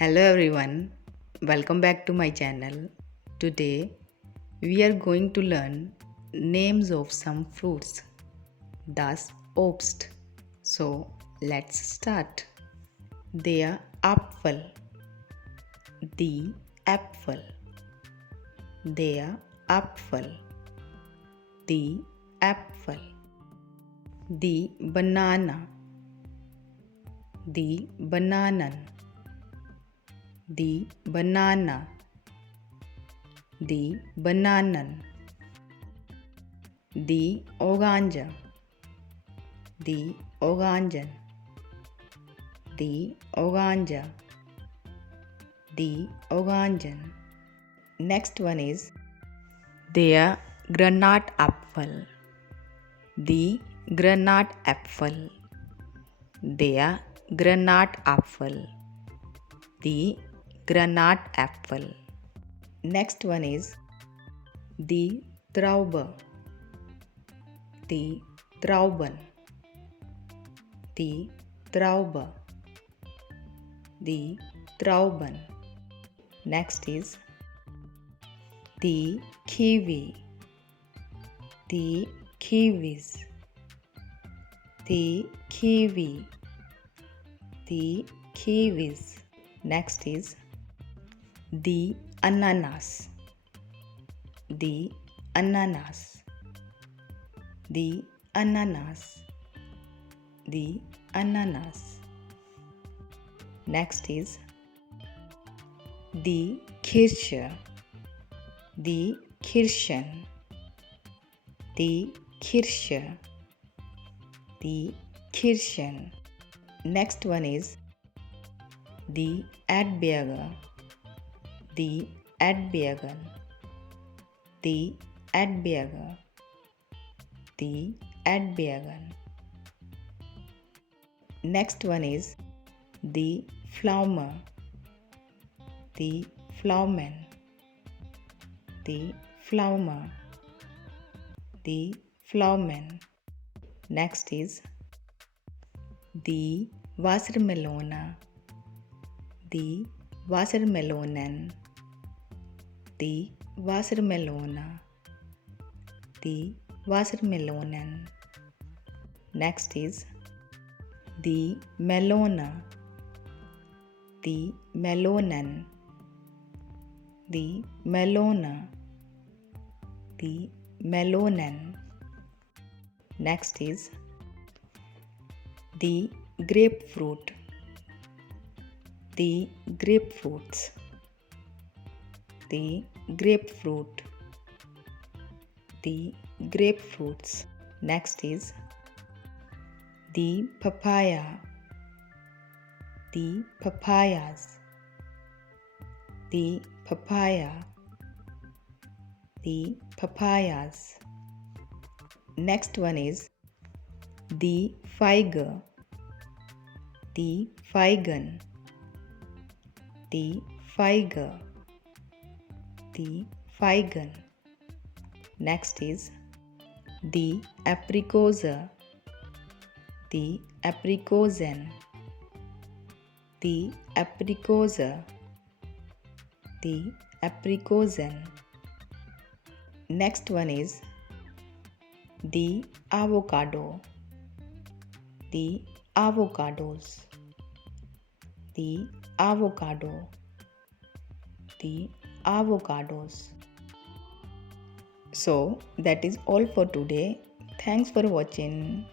Hello everyone, welcome back to my channel. Today we are going to learn names of some fruits, das Obst. So let's start. Der Apfel, die Äpfel, der Apfel, die Äpfel, die Banana, die Bananen, die Banana, die Bananen, die Orange, die Orangen, die Orange, die Orangen. Next one is der Granatapfel, die Granatapfel, der Granatapfel, die Granatapfel. Next one is die Traube, die Trauben, die Traube, die Trauben. Next is die Kiwi, die Kiwis, die Kiwi, die Kiwis. Next is the ananas, the ananas, the ananas, the ananas. Next is the Kirsche, the Kirschen, the Kirsche, the Kirschen. Next one is the Erdbeere, the Erdbeeren, the Erdbeere, the Erdbeeren. Next one is the Pflaume, the Pflaumen, the Pflaume, the Pflaumen. Next is the Wassermelone, the Wassermelonen, the Wassermelone, the Wassermelonen. Next is the Melone, the Melonen, the Melone, the Melonen. Next is the grapefruit, the grapefruits, the grapefruit, the grapefruits. Next is the papaya, the papayas, the papaya, the papayas. Next one is the fige, the feigen, the fige, the feigen. Next is the apricot, the apricosen, the apricot, the apricosen. Next one is the avocado, the avocados, the avocado, the avocados. So that is all for today. Thanks for watching.